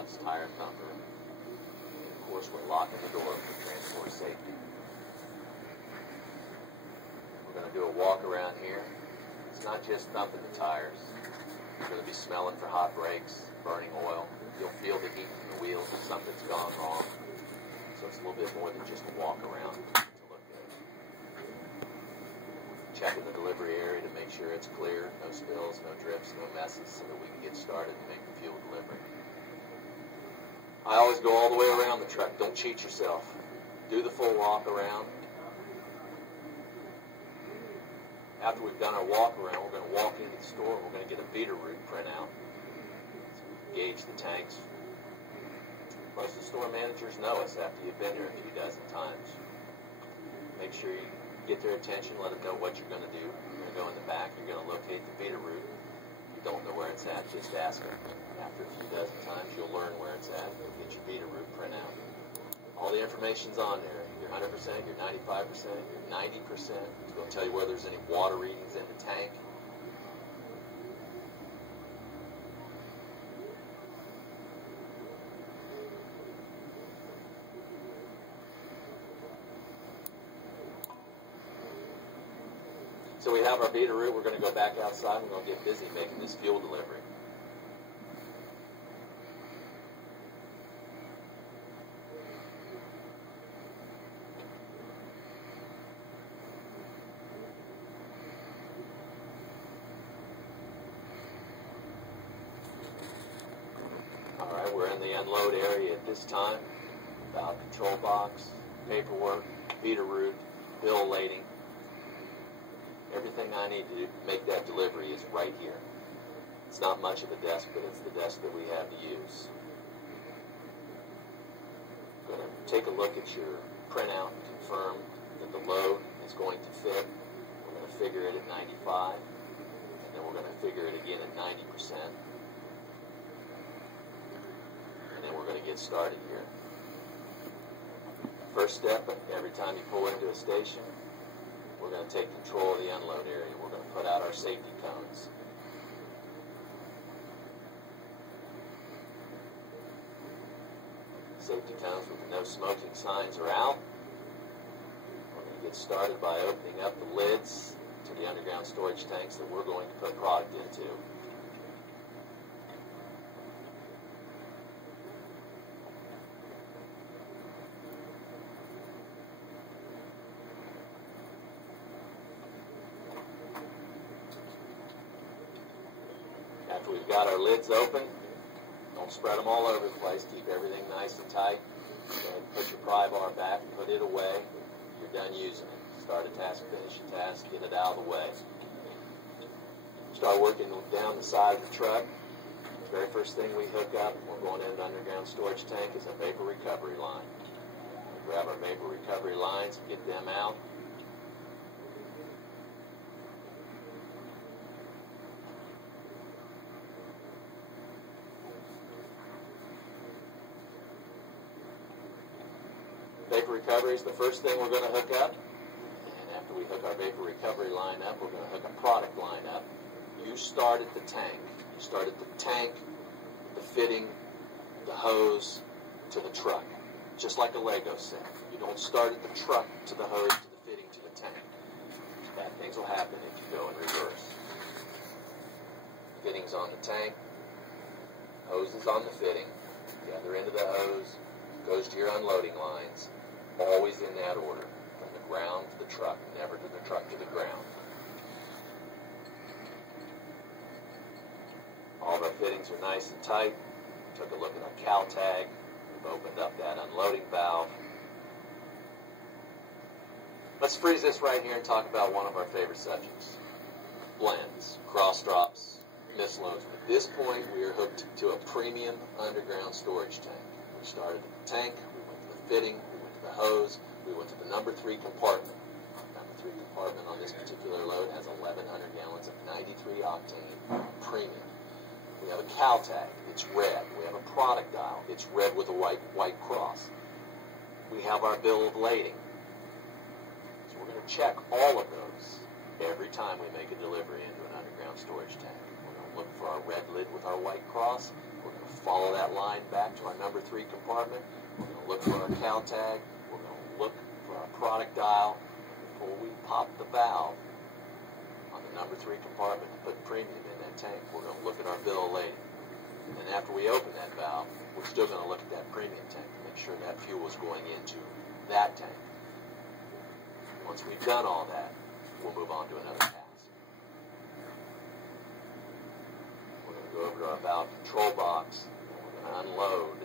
ducts, tire thumper. And of course, we're locking the door for transport safety. We're going to do a walk around here. It's not just thumping the tires. You're going to be smelling for hot brakes, burning oil. You'll feel the heat from the wheels if something's gone wrong. So it's a little bit more than just a walk around to look good. Checking the delivery area to make sure it's clear, no spills, no drips, no messes, so that we can get started and make the fuel delivery. I always go all the way around the truck. Don't cheat yourself. Do the full walk around. After we've done our walk around, we're going to walk into the store and we're going to get a feeder route printout. Gauge the tanks. Most of the store managers know us after you've been here a few dozen times. Make sure you get their attention, let them know what you're going to do. You're going to go in the back, you're going to locate the feeder route. If you don't know where it's at, just ask them. After a few dozen times, you'll learn where it's at. You'll get your feeder route printout. All the information's on there. You're 100%, you're 95%, you're 90%. It's going to tell you whether there's any water readings in the tank. So we have our feeder route. We're going to go back outside and we're going to get busy making this fuel delivery. Alright, we're in the unload area at this time. Valve control box, paperwork, feeder route, bill of lading. Everything I need to make that delivery is right here. It's not much of a desk, but it's the desk that we have to use. I'm going to take a look at your printout and confirm that the load is going to fit. We're going to figure it at 95, and then we're going to figure it again at 90%. And then we're going to get started here. First step, every time you pull into a station, we're going to take control of the unload area. We're going to put out our safety cones. Safety cones with the no smoking signs are out. We're going to get started by opening up the lids to the underground storage tanks that we're going to put product into. After we've got our lids open, don't spread them all over the place. Keep everything nice and tight. Go ahead and put your pry bar back and put it away. You're done using it. Start a task, finish a task, get it out of the way. Start working down the side of the truck. The very first thing we hook up when we're going in an underground storage tank is a vapor recovery line. We grab our vapor recovery lines and get them out. Vapor recovery is the first thing we're going to hook up. And after we hook our vapor recovery line up, we're going to hook a product line up. You start at the tank. You start at the tank, the fitting, the hose, to the truck. Just like a Lego set. You don't start at the truck to the hose, to the fitting, to the tank. Bad things will happen if you go in reverse. Fittings on the tank, hose is on the fitting. The other end of the hose goes to your unloading lines. Always in that order, from the ground to the truck, never to the truck to the ground. All of our fittings are nice and tight. Took a look at our cow tag. We've opened up that unloading valve. Let's freeze this right here and talk about one of our favorite subjects. Blends, cross drops, misloads. At this point, we are hooked to a premium underground storage tank. We started at the tank, we went to the fitting, we went to the hose, we went to the number 3 compartment. Number 3 compartment on this particular load has 1,100 gallons of 93 octane premium. We have a cow tag, it's red. We have a product dial, it's red with a white cross. We have our bill of lading. So we're going to check all of those every time we make a delivery into an underground storage tank. We're going to look for our red lid with our white cross. We're going to follow that line back to our number 3 compartment. We're going to look for our cow tag. We're going to look for our product dial. Before we pop the valve on the number 3 compartment to put premium in that tank, we're going to look at our bill of lading. And then after we open that valve, we're still going to look at that premium tank to make sure that fuel is going into that tank. Once we've done all that, we'll move on to another task. We're going to go over to our valve control box, and we're going to unload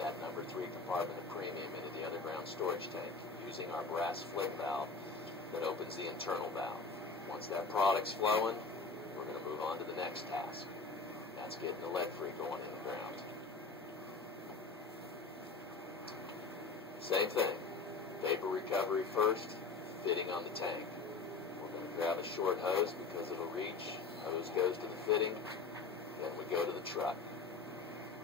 that number 3 compartment of premium into the underground storage tank using our brass flip valve that opens the internal valve. Once that product's flowing, we're going to move on to the next task. That's getting the lead-free going in the ground. Same thing. Vapor recovery first, fitting on the tank. We're going to grab a short hose because of a reach. Hose goes to the fitting, then we go to the truck.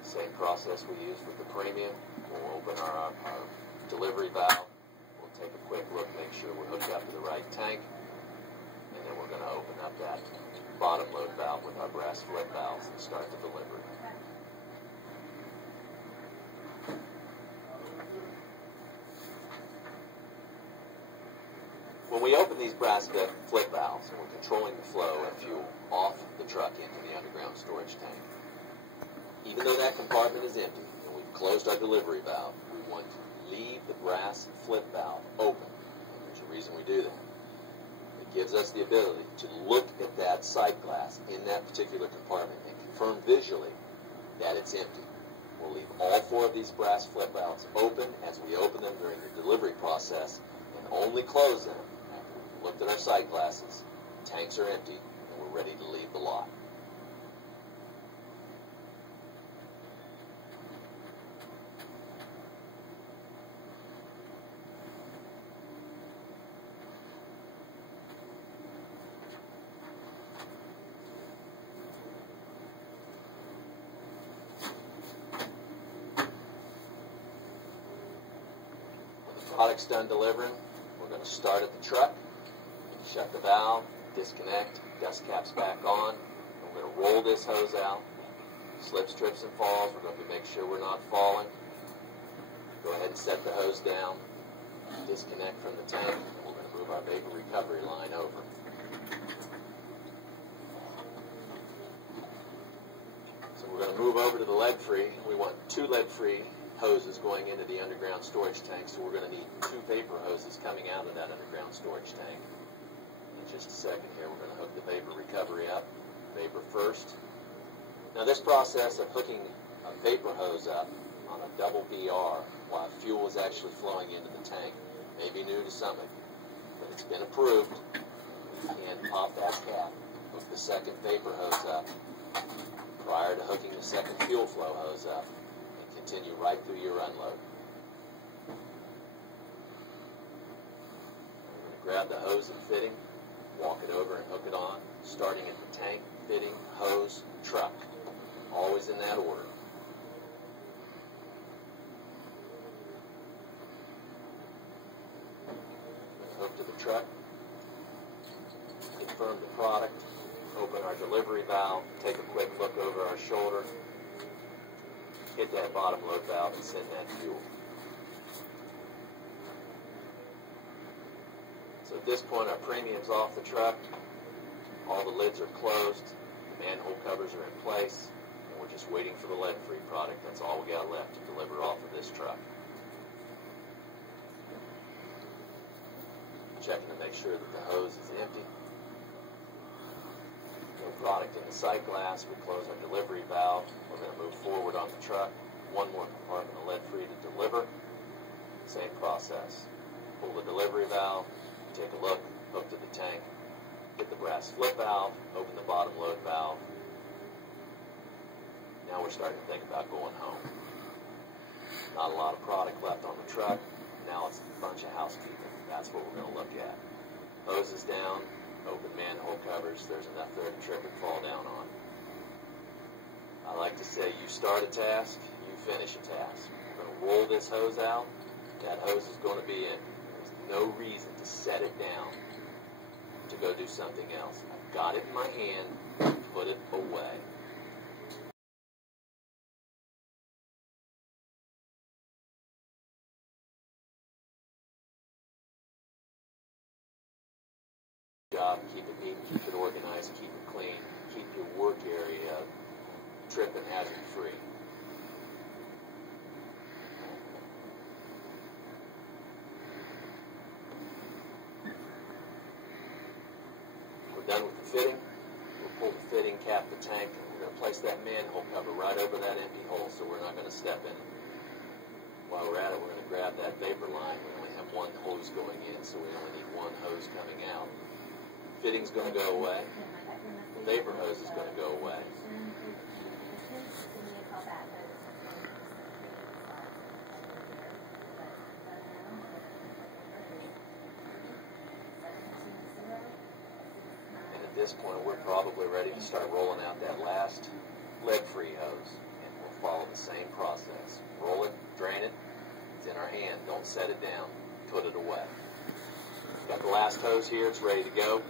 Same process we use with the premium. We'll open our delivery valve. We'll take a quick look, make sure we're hooked up to the right tank, and then we're going to open up that bottom load valve with our brass flip valves and start the delivery. When we open these brass flip valves, we're controlling the flow of fuel off the truck into the underground storage tank. Even though that compartment is empty and we've closed our delivery valve, we want to leave the brass flip valve open. And there's a reason we do that. It gives us the ability to look at that sight glass in that particular compartment and confirm visually that it's empty. We'll leave all 4 of these brass flip valves open as we open them during the delivery process, and only close them after we've looked at our sight glasses, tanks are empty, and we're ready to leave the lot. Product's done delivering, we're going to start at the truck, shut the valve, disconnect, dust cap's back on, and we're going to roll this hose out. Slips, trips, and falls, we're going to make sure we're not falling. Go ahead and set the hose down, disconnect from the tank, and we're going to move our vapor recovery line over. So we're going to move over to the lead-free. We want 2 lead-free hoses going into the underground storage tank, so we're going to need 2 vapor hoses coming out of that underground storage tank. In just a second here, we're going to hook the vapor recovery up. Vapor first. Now this process of hooking a vapor hose up on a double BR while fuel is actually flowing into the tank may be new to some of you, but it's been approved. You can pop that cap, hook the second vapor hose up prior to hooking the second fuel flow hose up, continue right through your unload. We're going to grab the hose and fitting, walk it over and hook it on, starting at the tank, fitting, hose, truck. Always in that order. Hook to the truck, confirm the product, open our delivery valve, take a quick look over our shoulder, hit that bottom load valve and send that fuel. So at this point our premium's off the truck, all the lids are closed, the manhole covers are in place, and we're just waiting for the lead-free product. That's all we got left to deliver off of this truck. Checking to make sure that the hose is empty. No product in the sight glass. We close our delivery valve. We're going to move forward on the truck. 1 more compartment of lead-free to deliver. Same process. Pull the delivery valve, take a look, hook to the tank, hit the brass flip valve, open the bottom load valve. Now we're starting to think about going home. Not a lot of product left on the truck. Now it's a bunch of housekeeping. That's what we're going to look at. Hoses down, open manhole covers. There's enough there to trip and fall down on. I like to say you start a task, you finish a task. We're going to roll this hose out. That hose is going to be in. There's no reason to set it down to go do something else. I've got it in my hand, put it away. job, keep it neat, keep it organized, keep it clean, keep your work area trip and hazard free. We're done with the fitting. We'll pull the fitting, cap the tank, and we're going to place that manhole cover right over that empty hole so we're not going to step in it. While we're at it, we're going to grab that vapor line. We only have one hose going in, so we only need one hose coming out. Fitting's going to go away. The vapor hose is going to go away. And at this point, we're probably ready to start rolling out that last lead-free hose. And we'll follow the same process. Roll it, drain it. It's in our hand. Don't set it down. Put it away. Got the last hose here. It's ready to go.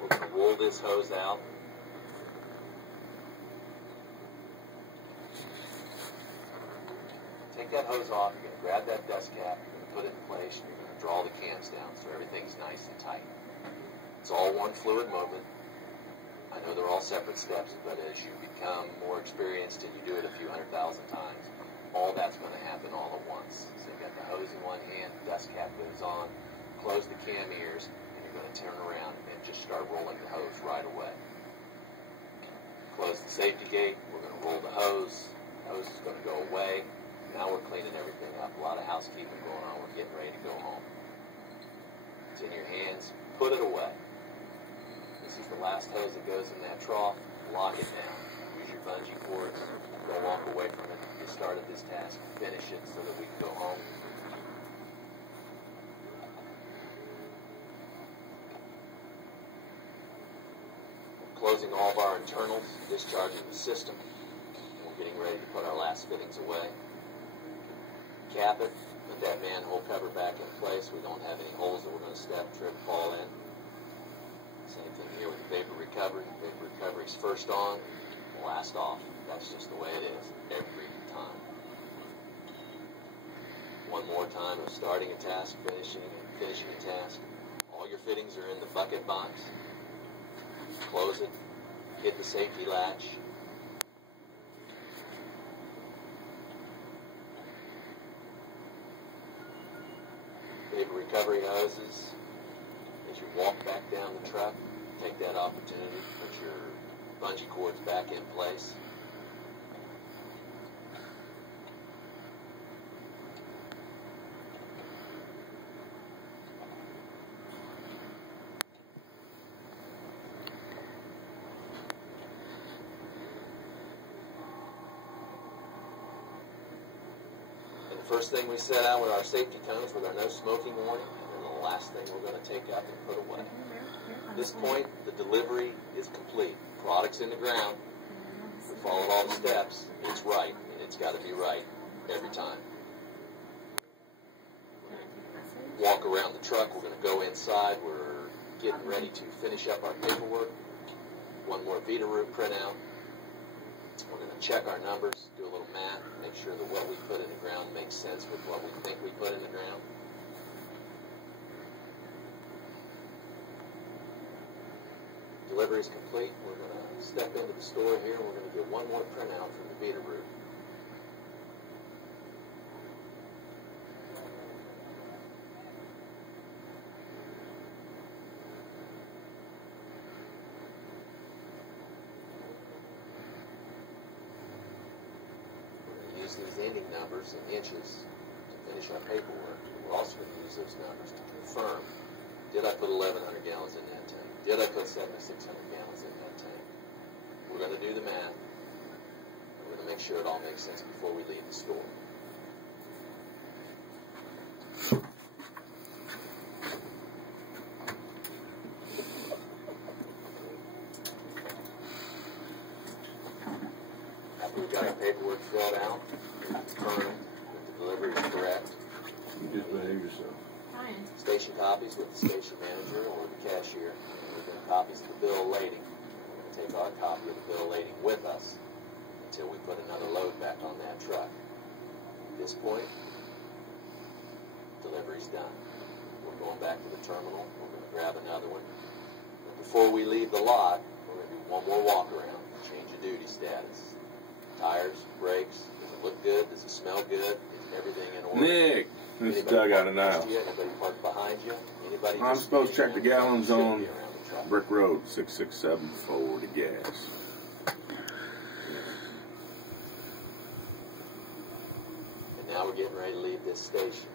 We're going to roll this hose out. Take that hose off. You're going to grab that dust cap. You're going to put it in place. And you're going to draw the cams down so everything's nice and tight. It's all one fluid movement. I know they're all separate steps, but as you become more experienced and you do it a few 100,000 times, all that's going to happen all at once. So you've got the hose in one hand, the dust cap goes on, close the cam ears, and you're going to turn around and just start rolling the hose right away. Close the safety gate, we're going to roll the hose is going to go away. Now we're cleaning everything up. A lot of housekeeping going on. We're getting ready to go home. It's in your hands. Put it away. This is the last hose that goes in that trough. Lock it down. Use your bungee cords. Don't walk away from it. You started this task. Finish it so that we can go home. We're closing all of our internals, discharging the system. We're getting ready to put our last fittings away. Cap it. Put that manhole cover back in place. We don't have any holes that we're going to step, trip, fall in. Same thing here with the vapor recovery. Vapor recovery is first on, last off. That's just the way it is every time. One more time of starting a task, finishing a task. All your fittings are in the bucket box. Close it. Hit the safety latch. Vapor recovery hoses. As you walk back down the truck, take that opportunity to put your bungee cords back in place. And the first thing we set out with our safety cones with our no smoking warning, and then the last thing we're going to take up and put away. At this point, the delivery is complete. Product's in the ground. We followed all the steps. It's right, and it's got to be right every time. Walk around the truck. We're going to go inside. We're getting ready to finish up our paperwork. One more Veeder-Root printout. We're going to check our numbers, do a little math, make sure that what we put in the ground makes sense with what we think we put in the ground. Delivery is complete. We're going to step into the store here. We're going to get one more printout from the Veeder-Root. We're going to use these ending numbers in inches to finish our paperwork. We're also going to use those numbers to confirm, did I put 1,100 gallons in that tank? Did I put 7,600 gallons in that tank? We're going to do the math. We're going to make sure it all makes sense before we leave the store. After we've got our paperwork filled out, confirmed that the delivery is correct. You just behave yourself. Station copies with the station manager or the cashier. We're going to copies of the bill of lading. We're going to take our copy of the bill of lading with us until we put another load back on that truck. At this point, delivery's done. We're going back to the terminal. We're going to grab another one. We're going Before we leave the lot, we're going to do one more walk around, change the duty status. Tires, brakes, does it look good? Does it smell good? Is everything in order? Nick, this is Doug out of now. Anybody parked behind you? Anybody I'm supposed to check the gallons on the Brick Road, 6674 to gas. And now we're getting ready to leave this station.